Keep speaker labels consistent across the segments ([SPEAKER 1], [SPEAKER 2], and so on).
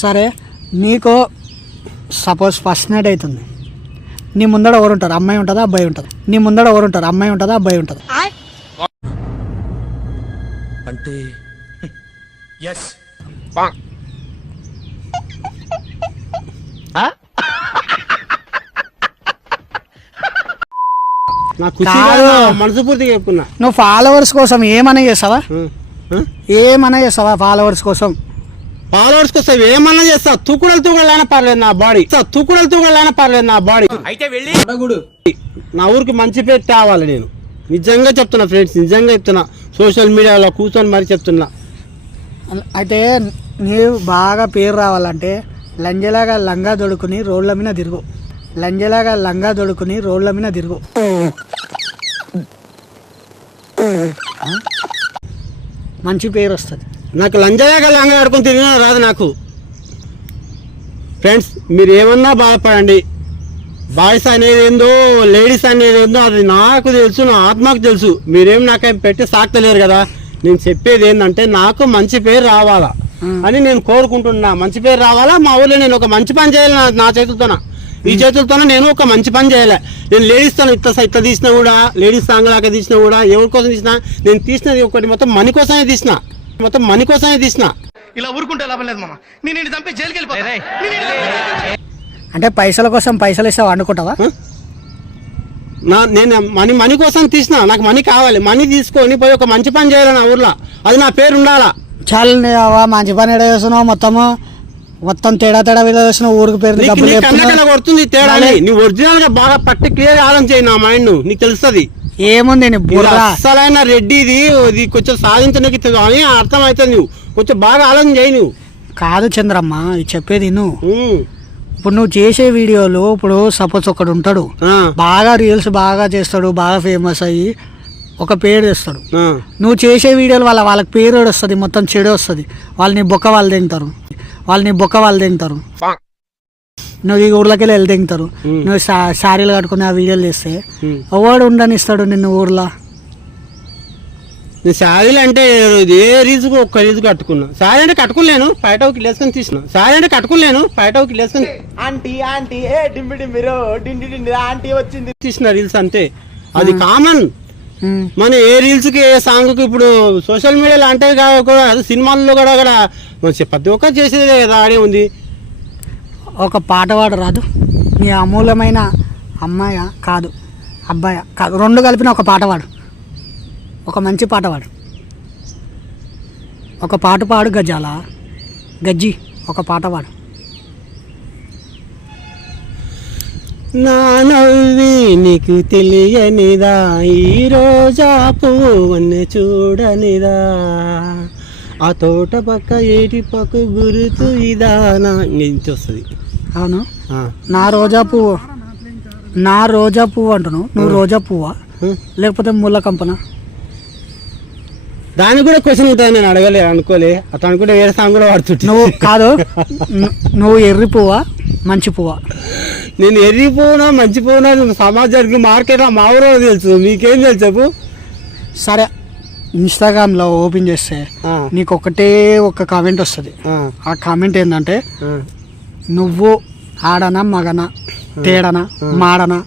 [SPEAKER 1] సరే నీకు suppose first night అవుతుంది. నీ ముందర ఎవరు ఉంటారు? అమ్మాయి ఉంటుందా? అబ్బాయి ఉంటుంది? నీ ముందర ఎవరు ఉంటారు? అమ్మాయి ఉంటుందా? అబ్బాయి ఉంటుంది?
[SPEAKER 2] అంటే ఎస్.
[SPEAKER 3] మనసు పూర్తిగా చెప్పుకున్నా.
[SPEAKER 1] నువ్వు ఫాలోవర్స్ కోసం ఏమన్నా చేస్తావా? ఏమన్నా చేస్తావా ఫాలోవర్స్ కోసం?
[SPEAKER 3] ఫాలోవర్స్ కోసం ఏమన్నా చేస్తా. తూకుడలు తూకుడలైనా పర్లేదు నా బాడీ. తూకుడలు తూకుడలైనా పర్లేదు నా బాడీ.
[SPEAKER 2] అయితే వెళ్ళి
[SPEAKER 3] నా ఊరికి మంచి పేరు తేవాలి నేను. నిజంగా చెప్తున్నా ఫ్రెండ్స్ నిజంగా చెప్తున్నా. సోషల్ మీడియాలో కూర్చొని మరి చెప్తున్నా.
[SPEAKER 1] అయితే నీవు బాగా పేరు రావాలంటే లంజలాగా లంగా దొడుకుని రోడ్ల మీద తిరుగు. లంజలాగా లంగా దొడుకుని రోడ్ల మీద తిరుగు. మంచి పేరు వస్తుంది.
[SPEAKER 3] నాకు లంజగా లంగా ఆడుకొని తిరిగినా రాదు నాకు. ఫ్రెండ్స్ మీరు ఏమన్నా బాధపడండి. బాయ్స్ అనేది ఏందో లేడీస్ అనేది ఏందో అది నాకు తెలుసు నా ఆత్మకు తెలుసు. మీరేం నాకేం పెట్టి సాక్తలేరు కదా. నేను చెప్పేది ఏంటంటే నాకు మంచి పేరు రావాలా అని నేను కోరుకుంటున్నా. మంచి పేరు రావాలా? మా ఊళ్ళో నేను ఒక మంచి పని చేయాలి నా- నా చేతులతోన. ఈ చేతులతోనే నేను ఒక మంచి పని చేయాలి. నేను లేడీస్తో ఇట్లా ఇట్లా తీసినా కూడా లేడీస్ సాంగ్ లాగా తీసినా కూడా ఎవరి కోసం తీసినా నేను తీసినది ఒకటి మొత్తం మనీ కోసమే తీసిన. మొత్తం మనీ కోసమే తీసిన.
[SPEAKER 4] ఇలా ఊరుకుంటే లాభం లేదు మామ. నేను నిన్ను చంపి జైలుకి వెళ్ళిపోతా.
[SPEAKER 1] అంటే పైసల కోసం పైసలు ఇస్తే అనుకుంటావా?
[SPEAKER 3] నా నేను మనీ మనీ కోసం తీసిన. నాకు మనీ కావాలి. మనీ తీసుకొని పోయి ఒక మంచి పని చేయాలి నా ఊర్లో. అది నా పేరు ఉండాలా?
[SPEAKER 1] చాలు నీవా మంచి పని ఎడ చేస్తున్నావు మొత్తము? మొత్తం తేడా తేడా వీళ్ళు చేస్తున్నావు ఊరికి పేరు.
[SPEAKER 3] కొడుతుంది తేడా నువ్వు ఒరిజినల్గా బాగా పట్టి క్లియర్ ఆలోచన చేయి నా మైండ్ నీకు తెలుస్తుంది.
[SPEAKER 1] ఏముంది
[SPEAKER 3] అసలైన రెడ్డిది ఇది. కొంచెం సాధించడానికి అని అర్థం అవుతుంది. నువ్వు కొంచెం బాగా ఆలోచన చేయి నువ్వు.
[SPEAKER 1] కాదు చంద్రమ్మ ఇది చెప్పేది నువ్వు. ఇప్పుడు నువ్వు చేసే వీడియోలు ఇప్పుడు సపోజ్ ఒకడు ఉంటాడు. బాగా రీల్స్ బాగా చేస్తాడు బాగా ఫేమస్ అయ్యి ఒక పేరు తెస్తాడు. నువ్వు చేసే వీడియోలు వాళ్ళ వాళ్ళకి పేరు వస్తుంది మొత్తం చెడు వస్తుంది. వాళ్ళు నీ బొక్క వాళ్ళు తింటారు. వాళ్ళు నీ బొక్క వాళ్ళు తింటారు. నువ్వు ఈ ఊర్లోకి వెళ్ళి వెళ్ళి తింటారు నువ్వు శారీలు కట్టుకుని ఆ వీడియోలు చేస్తే. ఎవడు ఉండనిస్తాడు నిన్ను ఊర్లో?
[SPEAKER 3] నేను శారీలు అంటే ఏ రీజుకు ఒక్క రీజు కట్టుకున్నా. శారీ అంటే కట్టుకోలేను బయట ఒక లేసుకొని తీసిన. శారీ అంటే కట్టుకోలేను బయట ఒక లేసుకొని
[SPEAKER 5] ఆంటీ ఆంటీ ఏ డింబి డింబిరో డిండి డిండి ఆంటీ వచ్చింది.
[SPEAKER 3] తీసిన రీల్స్ అంతే. అది కామన్. మన ఏ రీల్స్కి ఏ సాంగ్కి ఇప్పుడు సోషల్ మీడియాలో అంటే కూడా అది సినిమాల్లో కూడా కూడా ప్రతి ఒక్కరు చేసేదే కదా ఆడే ఉంది.
[SPEAKER 1] ఒక పాట పాడు రాదు. మీ అమూల్యమైన అమ్మాయ కాదు అబ్బాయ కాదు. రెండు కలిపిన ఒక పాట పాడు. ఒక మంచి పాట పాడు. ఒక పాట పాడు గజాల. గజ్జి ఒక పాట పాడు.
[SPEAKER 3] నా నవ్వి నీకు తెలియనిదా? ఈ రోజా పువ్వుని చూడనిదా? ఆ తోట పక్క ఏటి పక్క గురుతు ఇదా? నా వస్తుంది.
[SPEAKER 1] అవును? నా రోజా పువ్వు. నా రోజా పువ్వు అంటున్నావు. నువ్వు రోజా పువ్వా? లేకపోతే ముళ్ళ కంపన?
[SPEAKER 3] దానికి కూడా క్వశ్చన్ ఉంటుంది నేను అడగలే అనుకోలే. అతను అనుకుంటే వేరే సాంగ్ కూడా వాడుతుంటే.
[SPEAKER 1] నువ్వు కాదు నువ్వు ఎర్రి పువ్వా? మంచి పువ్వా?
[SPEAKER 3] నేను ఎర్రిపోనా మంచి పోనా సమాజానికి మార్కెట్ మా ఊరో తెలుసు. మీకేం తెలుసు చెప్పు?
[SPEAKER 1] సరే ఇన్స్టాగ్రామ్లో ఓపెన్ చేస్తే నీకు ఒకటే ఒక కామెంట్ వస్తుంది.
[SPEAKER 3] ఆ,
[SPEAKER 1] కామెంట్ ఏంటంటే నువ్వు ఆడనా మగనా తేడనా మాడనా?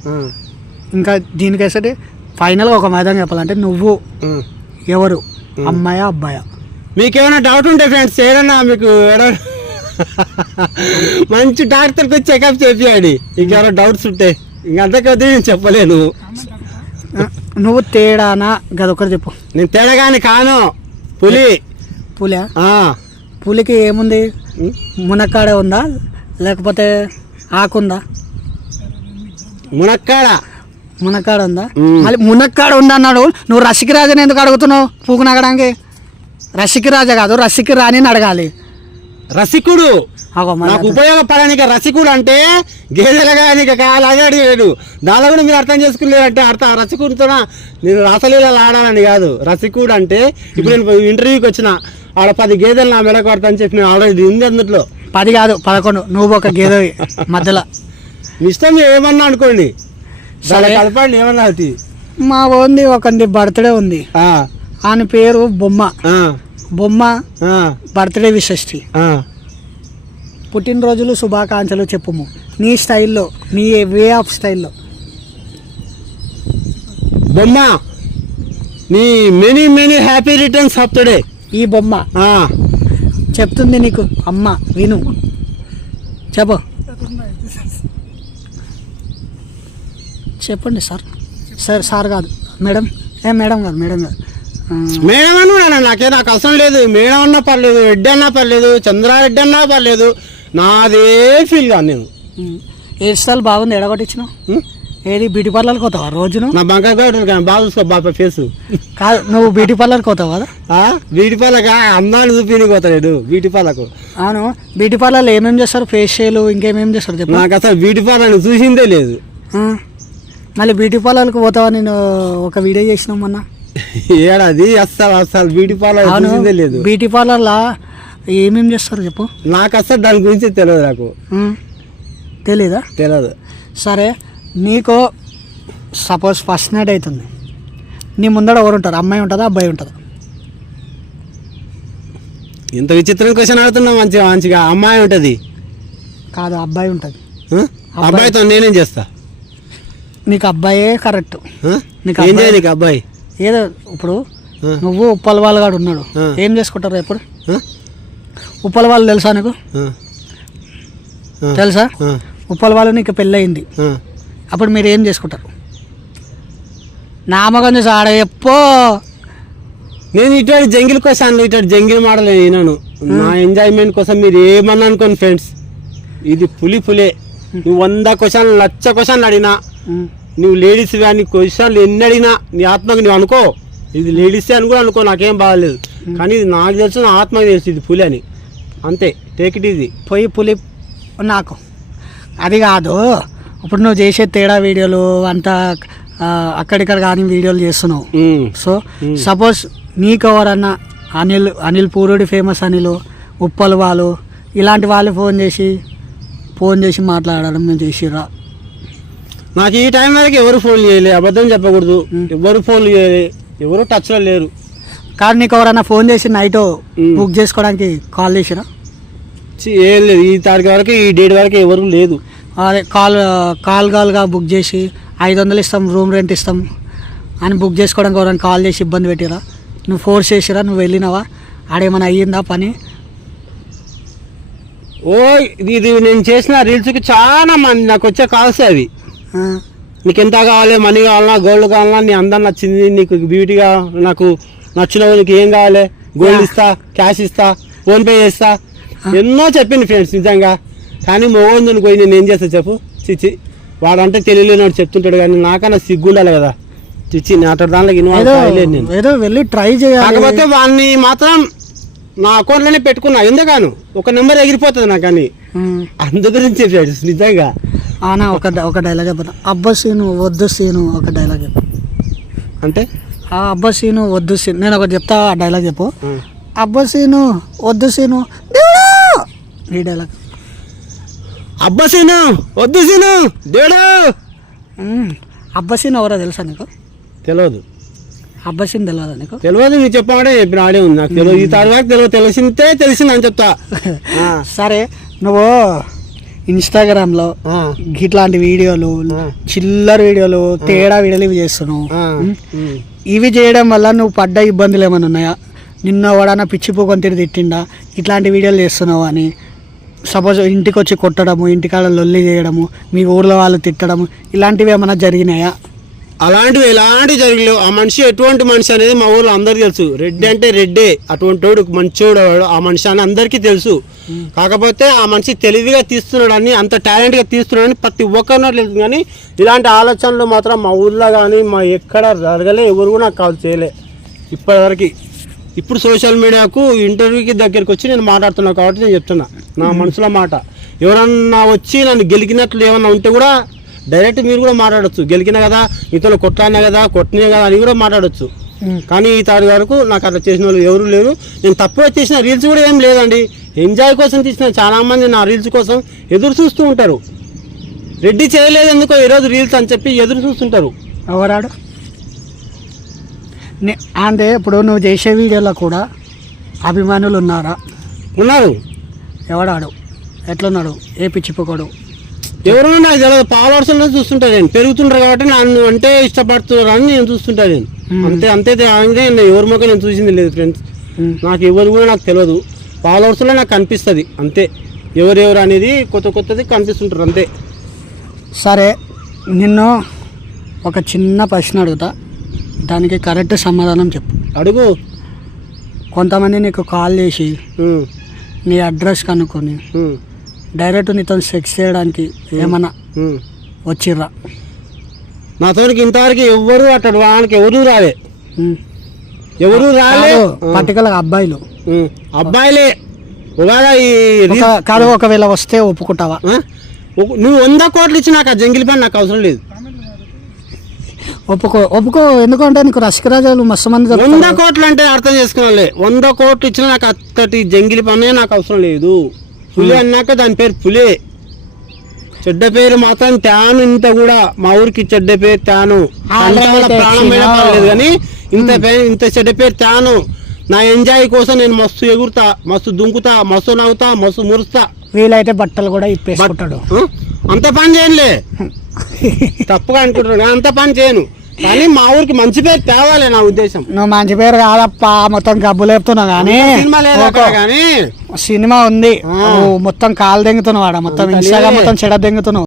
[SPEAKER 1] ఇంకా దీనికేసరి ఫైనల్గా ఒక మైదానం చెప్పాలంటే నువ్వు. ఎవరు? అమ్మాయా అబ్బాయా?
[SPEAKER 3] మీకేమైనా డౌట్ ఉంటే ఫ్రెండ్స్ ఏదన్నా మీకు మంచి డాక్టర్కి వచ్చి చెకప్ చేపియాడి. ఇంకేమైనా డౌట్స్ ఉంటే. ఇంక అంతకొద్ది నేను చెప్పలేను.
[SPEAKER 1] నువ్వు తేడానా? గదొకటి చెప్పు.
[SPEAKER 3] నేను తెడగాని కాను. పులి.
[SPEAKER 1] పులి? పులికి ఏముంది? మునక్కాడే ఉందా? లేకపోతే ఆకుందా?
[SPEAKER 3] మునక్కాడ.
[SPEAKER 1] మునక్కాడ ఉందా. మళ్ళీ మునక్కాడ ఉందా అన్నాడు నువ్వు రసికి రాజని ఎందుకు అడుగుతున్నావు పూకు నగడానికి రసికి రాజా కాదు రసికి రాని అని అడగాలి
[SPEAKER 3] రసికుడు నాకు. ఉపయోగపడడానికి రసికుడు అంటే గేదెలు కానీ అలాగే అడిగాడు. దానిలో కూడా మీరు అర్థం చేసుకునేదంటే అర్థం. రసికుడితో నేను రసలీలలో ఆడాలని కాదు. రసికుడు అంటే ఇప్పుడు నేను ఇంటర్వ్యూకి వచ్చిన ఆడ పది గేదెలు నా మెడ కొడతా అని చెప్పి నేను ఆల్రెడీ ఉంది అందుట్లో.
[SPEAKER 1] పది కాదు పదకొండు. నువ్వు ఒక గేదె మధ్యలో.
[SPEAKER 3] మీ ఇష్టం ఏమన్నా అనుకోండి.
[SPEAKER 1] సరే.
[SPEAKER 3] కలపండి ఏమన్నా అది?
[SPEAKER 1] మా ఓన్ది ఒక బర్త్డే ఉంది.
[SPEAKER 3] ఆ,
[SPEAKER 1] ఆయన పేరు బొమ్మ. బొమ్మ బర్త్డే విశిష్టి. పుట్టినరోజులు శుభాకాంక్షలు చెప్పుము. నీ స్టైల్లో నీ వే ఆఫ్ స్టైల్లో.
[SPEAKER 3] బొమ్మ నీ many many happy returns of today
[SPEAKER 1] ఈ బొమ్మ. చెప్తుంది నీకు. అమ్మ విను. చెప్పు. చెప్పండి సార్. సార్ సార్ కాదు. మేడం? ఏ మేడం కాదు మేడం కాదు.
[SPEAKER 3] మేడం అని కూడా నాకే నాకు అవసరం లేదు. మేడం అన్నా పర్లేదు రెడ్డి అన్నా పర్లేదు చంద్రారెడ్డి అన్నా పర్లేదు. నాదే ఫీల్ కాదు నేను.
[SPEAKER 1] హెయిర్ స్టైల్ బాగుంది? ఎడగొట్టించినావు?
[SPEAKER 3] ఉం?
[SPEAKER 1] ఏది బ్యూటీ పార్లర్కి పోతావా రోజును?
[SPEAKER 3] నా బంక కానీ బాగా చూసుకో బాబా ఫేస్.
[SPEAKER 1] కాదు నువ్వు బ్యూటీ పార్లర్కి పోతావు? కదా
[SPEAKER 3] బ్యూటీ పార్లక అందాన్ని చూపిని పోతాడు బ్యూటీ పార్లకు
[SPEAKER 1] అవును బ్యూటీ పార్లర్లో ఏమేమి చేస్తారు? ఫేషియల్ ఇంకేమేమి చేస్తారు చెప్పు.
[SPEAKER 3] నాకు అసలు బ్యూటీ పార్లర్ చూసిందే లేదు.
[SPEAKER 1] మళ్ళీ బ్యూటీ పార్లర్కి పోతావా? నేను ఒక వీడియో చేసినాం మొన్న.
[SPEAKER 3] ఏడాది అస్సలు అస్సలు బ్యూటీ పార్లర్ చూసిందే లేదు.
[SPEAKER 1] బ్యూటీ పార్లర్లో ఏమేమి చేస్తారు చెప్పు.
[SPEAKER 3] నాకు అసలు దాని గురించి తెలియదు నాకు.
[SPEAKER 1] తెలీదా?
[SPEAKER 3] తెలియదు
[SPEAKER 1] సరే నీకు సపోజ్ ఫస్ట్ నైట్ అవుతుంది. నీ ముందర ఎవరు ఉంటారు? అమ్మాయి ఉంటుందా? అబ్బాయి ఉంటుందా?
[SPEAKER 3] ఇంత విచిత్రం క్వశ్చన్ అడుగుతున్నా మంచిగా మంచిగా. అమ్మాయి ఉంటది.
[SPEAKER 1] కాదు అబ్బాయి ఉంటుంది?
[SPEAKER 3] అబ్బాయితో నేనేం చేస్తా?
[SPEAKER 1] నీకు అబ్బాయే కరెక్ట్? నీకు
[SPEAKER 3] ఏం
[SPEAKER 1] అబ్బాయి-
[SPEAKER 3] చేయాలి నీకు అబ్బాయి?
[SPEAKER 1] ఏదో ఇప్పుడు. నువ్వు ఉప్పల వాళ్ళు గాడు ఉన్నాడు. ఏం చేసుకుంటారు ఎప్పుడు?
[SPEAKER 3] ఆ?
[SPEAKER 1] ఉప్పల వాళ్ళు తెలుసా నీకు. తెలుసా?
[SPEAKER 3] ఆ.
[SPEAKER 1] ఉప్పల వాళ్ళు నీకు పెళ్ళయింది. అప్పుడు మీరు ఏం చేసుకుంటారు? నామకం చేసి ఆడ ఎప్పో!
[SPEAKER 3] నేను ఇటువంటి జంగిల్ కోసం ఇటువంటి జంగిల్ మోడల్ విన్నాను నా ఎంజాయ్మెంట్ కోసం మీరు ఏమన్నా అనుకోండి ఫ్రెండ్స్ ఇది పులి పులే. నువ్వు వంద క్వశ్చన్ లక్ష క్వశ్చన్ అడిగినా నువ్వు లేడీస్ కానీ క్వశ్చన్లు ఎన్ని అడిగినా నీ ఆత్మకు నువ్వు అనుకో. ఇది లేడీసే అని కూడా అనుకో నాకేం బాగాలేదు కానీ ఇది నాకు తెలుసు నా ఆత్మకు తెలుసు ఇది పులి అని. అంతే టేక్ ఇట్ ఈజీ
[SPEAKER 1] పోయి పులి నాకు. అది కాదు. ఇప్పుడు నువ్వు చేసే తేడా వీడియోలు అంతా అక్కడిక్కడ కానీ వీడియోలు చేస్తున్నావు. సో సపోజ్ నీకు ఎవరన్నా అనిల్ అనిల్ పూరుడి ఫేమస్ అనిల్ ఉప్పల్ వాళ్ళు ఇలాంటి వాళ్ళు ఫోన్ చేసి ఫోన్ చేసి మాట్లాడడం మేము చేసిరా
[SPEAKER 3] నాకు ఈ టైం వరకు ఎవరు ఫోన్ చేయలే అబద్ధం చెప్పకూడదు. ఎవరు ఫోన్ చేయలే ఎవరు టచ్లో లేరు.
[SPEAKER 1] కానీ నీకు ఎవరన్నా ఫోన్ చేసి నైట్. బుక్ చేసుకోవడానికి కాల్ చేసిరా
[SPEAKER 3] ఏం లేదు. ఈ తారీఖు వరకు ఈ డేట్ వరకు ఎవరు లేదు.
[SPEAKER 1] అదే కాల్ కాల్ కాల్గా బుక్ చేసి ఐదు వందలు ఇస్తాం రూమ్ రెంట్ ఇస్తాం అని బుక్ చేసుకోవడానికి ఎవరైనా కాల్ చేసి ఇబ్బంది పెట్టిరా? నువ్వు ఫోర్స్ చేసిరా? నువ్వు వెళ్ళినావా? ఆడేమైనా అయ్యిందా పని?
[SPEAKER 3] ఓ ఇది నేను చేసిన రీల్స్కి చాలా మంది నాకు వచ్చే కాల్స్ అవి. నీకు ఎంత కావాలి? మనీ కావాలన్నా గోల్డ్ కావాలన్నా నీ అందం నచ్చింది నీకు బ్యూటీగా నాకు నచ్చినవి నీకు ఏం కావాలి? గోల్డ్ ఇస్తా క్యాష్ ఇస్తా ఫోన్పే చేస్తా. ఎన్నో చెప్పింది ఫ్రెండ్స్ నిజంగా. కానీ మోగొందుని పోయి నేను ఏం చేస్తా చెప్పు? చిచ్చి వాడంటే తెలియలేనాడు చెప్తుంటాడు కానీ నాకన్నా సిగ్గు ఉండాలి కదా. చిచ్చి నాట దాంట్లోకి
[SPEAKER 1] ఏదో
[SPEAKER 3] ఇన్వాల్వ్ నేను.
[SPEAKER 1] ఏదో వెళ్ళి ట్రై చేయాలి.
[SPEAKER 3] కాకపోతే వాడిని మాత్రం నా అకౌంట్లోనే పెట్టుకున్నా. ఎందుకను? ఒక నెంబర్ ఎగిరిపోతుంది నాకు అని. అందు గురించి ఫ్రెండ్స్ నిజంగా.
[SPEAKER 1] ఆనా ఒక ఒక డైలాగ్ చెప్పను అబ్బ సీను వద్దు సీను ఒక డైలాగ్ చెప్పు
[SPEAKER 3] అంటే?
[SPEAKER 1] ఆ అబ్బ సీను వద్దు సీను. నేను ఒకటి చెప్తా ఆ డైలాగ్ చెప్పు. అబ్బ సీను వద్దు సీను! ఈ డైలాగ్
[SPEAKER 3] అబ్బా సీను వద్దు సీను దేడు
[SPEAKER 1] ఉమ్. అబ్బ సీను ఎవరో తెలుసా నీకు?
[SPEAKER 3] తెలియదు
[SPEAKER 1] అబ్బ సీన్ తెలియదా నీకు?
[SPEAKER 3] తెలియదు నీకు చెప్పమంటే చెప్పిన ఆడే ఉంది. నాకు తెలియదు ఈ తర్వాత తెలియదు తెలిసిందే తెలిసింది అని చెప్తా.
[SPEAKER 1] సరే నువ్వు ఇన్స్టాగ్రామ్లో ఇట్లాంటి వీడియోలు. చిల్లర వీడియోలు తేడా వీడియోలు ఇవి చేస్తున్నావు. ఇవి చేయడం వల్ల నువ్వు పడ్డ ఇబ్బందులు ఏమైనా ఉన్నాయా? నిన్న ఎవడన్నా పిచ్చి పోకొని తిరిగి తిట్టిండా? ఇట్లాంటి వీడియోలు చేస్తున్నావు అని? సపోజ్ ఇంటికి వచ్చి కొట్టడము ఇంటికాడ లొల్లి చేయడము మీ ఊర్లో వాళ్ళు తిట్టడము ఇలాంటివి ఏమైనా జరిగినాయా?
[SPEAKER 3] అలాంటివి ఎలాంటివి జరగలేవు. ఆ మనిషి ఎటువంటి మనిషి అనేది మా ఊర్లో అందరికీ తెలుసు. రెడ్డి అంటే రెడ్డే. అటువంటి వాడు మంచోడు ఆ మనిషి అని అందరికీ తెలుసు. కాకపోతే ఆ మనిషి తెలివిగా తీస్తున్నాడని అంత టాలెంట్గా తీస్తున్నాడని ప్రతి ఒక్కరినో తెలుసు. కానీ ఇలాంటి ఆలోచనలు మాత్రం మా ఊర్లో కానీ మా ఎక్కడ జరగలే ఎవరు కూడా నాకు కాల్ చేయలే. ఇప్పటివరకు. ఇప్పుడు సోషల్ మీడియాకు ఇంటర్వ్యూకి దగ్గరికి వచ్చి నేను మాట్లాడుతున్నా కాబట్టి నేను చెప్తున్నా. నా మనసులో మాట. ఎవరన్నా వచ్చి నన్ను గెలికినట్లు ఏమన్నా ఉంటే కూడా డైరెక్ట్ మీరు కూడా మాట్లాడొచ్చు. గెలికిన కదా ఇతను కొట్లాడినా కదా కొట్టినా కదా అని కూడా మాట్లాడొచ్చు. కానీ ఈ తారీఖు వరకు నాకు అట్లా చేసిన వాళ్ళు ఎవరు లేరు. నేను తప్పుగా చేసిన రీల్స్ కూడా ఏం లేదండి. ఎంజాయ్ కోసం తీసిన చాలా మంది నా రీల్స్ కోసం ఎదురు చూస్తూ ఉంటారు. రెడ్డి చేయలేదు ఎందుకో ఈరోజు రీల్స్ అని చెప్పి ఎదురు చూస్తుంటారు.
[SPEAKER 1] ఎవరాడు? నే- అంటే ఇప్పుడు నువ్వు చేసే వీడియోలో కూడా అభిమానులు ఉన్నారా?
[SPEAKER 3] ఉన్నారు.
[SPEAKER 1] ఎవడాడు? ఎట్లున్నాడు? ఏ పిచ్చిపోకోడు
[SPEAKER 3] ఎవరైనా నాకు తెలియదు ఫాలోవర్స్ చూస్తుంటా నేను. పెరుగుతుంటారు కాబట్టి నన్ను అంటే ఇష్టపడుతున్నారు అని నేను చూస్తుంటా నేను. అంతే అంతే అంతే నేను ఎవరి మొక్క నేను చూసింది లేదు ఫ్రెండ్స్ నాకు ఎవరు కూడా నాకు తెలియదు ఫాలోవర్స్లో నాకు కనిపిస్తుంది అంతే. ఎవరెవరు అనేది కొత్త కొత్తది కనిపిస్తుంటారు అంతే.
[SPEAKER 1] సరే నిన్ను ఒక చిన్న ప్రశ్న అడుగుతా. దానికి కరెక్ట్ సమాధానం చెప్పు.
[SPEAKER 3] అడుగు.
[SPEAKER 1] కొంతమంది నీకు కాల్ చేసి నీ అడ్రస్ కనుక్కొని డైరెక్ట్ నీతో సెక్స్ చేయడానికి ఏమన్నా. వచ్చిర్రా?
[SPEAKER 3] నాతోనికి ఇంతవరకు ఎవరు అట్టడు. వానికి ఎవరు రాలే. ఎవరు రాలే.
[SPEAKER 1] పర్టికులర్ అబ్బాయిలు.
[SPEAKER 3] అబ్బాయిలే.
[SPEAKER 1] కాదు ఒకవేళ వస్తే ఒప్పుకుంటావా?
[SPEAKER 3] నువ్వు వంద కోట్లు ఇచ్చి నాకు ఆ జంగిల్ పని నాకు అవసరం లేదు.
[SPEAKER 1] ఒప్పుకో ఒప్పుకో. ఎందుకంటే నీకు రసికరాజాలు మస్తు మంది
[SPEAKER 3] వంద. కోట్లు అంటే అర్థం చేసుకోవాలి. వంద కోట్లు ఇచ్చినా నాకు అత్తటి జంగిలి పనే నాకు అవసరం లేదు. పులి అన్నాక దాని పేరు పులే. చెడ్డ పేరు మాత్రం త్యాను ఇంత కూడా మా ఊరికి చెడ్డ పేరు. పర్లేదు కానీ ఇంత పే- ఇంత చెడ్డ పేరు త్యాను నా ఎంజాయ్ కోసం నేను మస్తు ఎగురుతా మస్తు దుంకుతా మస్తు నవ్వుతా మస్తు మురుస్తా.
[SPEAKER 1] వీలైతే బట్టలు కూడా ఇప్పేసుకుంటాడు.
[SPEAKER 3] ఆ? అంత పని చేయనులే. తప్పుగా అనుకుంటున్నాను. కానీ అంత పని చేయను. కానీ మా ఊరికి మంచి పేరు తేవాలి నా ఉద్దేశం.
[SPEAKER 1] నువ్వు మంచి పేరు కాదప్పా మొత్తం గబ్బు లేపుతున్నావు కానీ
[SPEAKER 3] సినిమా లేదు కానీ
[SPEAKER 1] సినిమా ఉంది. మొత్తం కాలు దెంగుతున్నావు మొత్తం
[SPEAKER 3] లే.
[SPEAKER 1] మొత్తం చెడ దెంగుతున్నావు.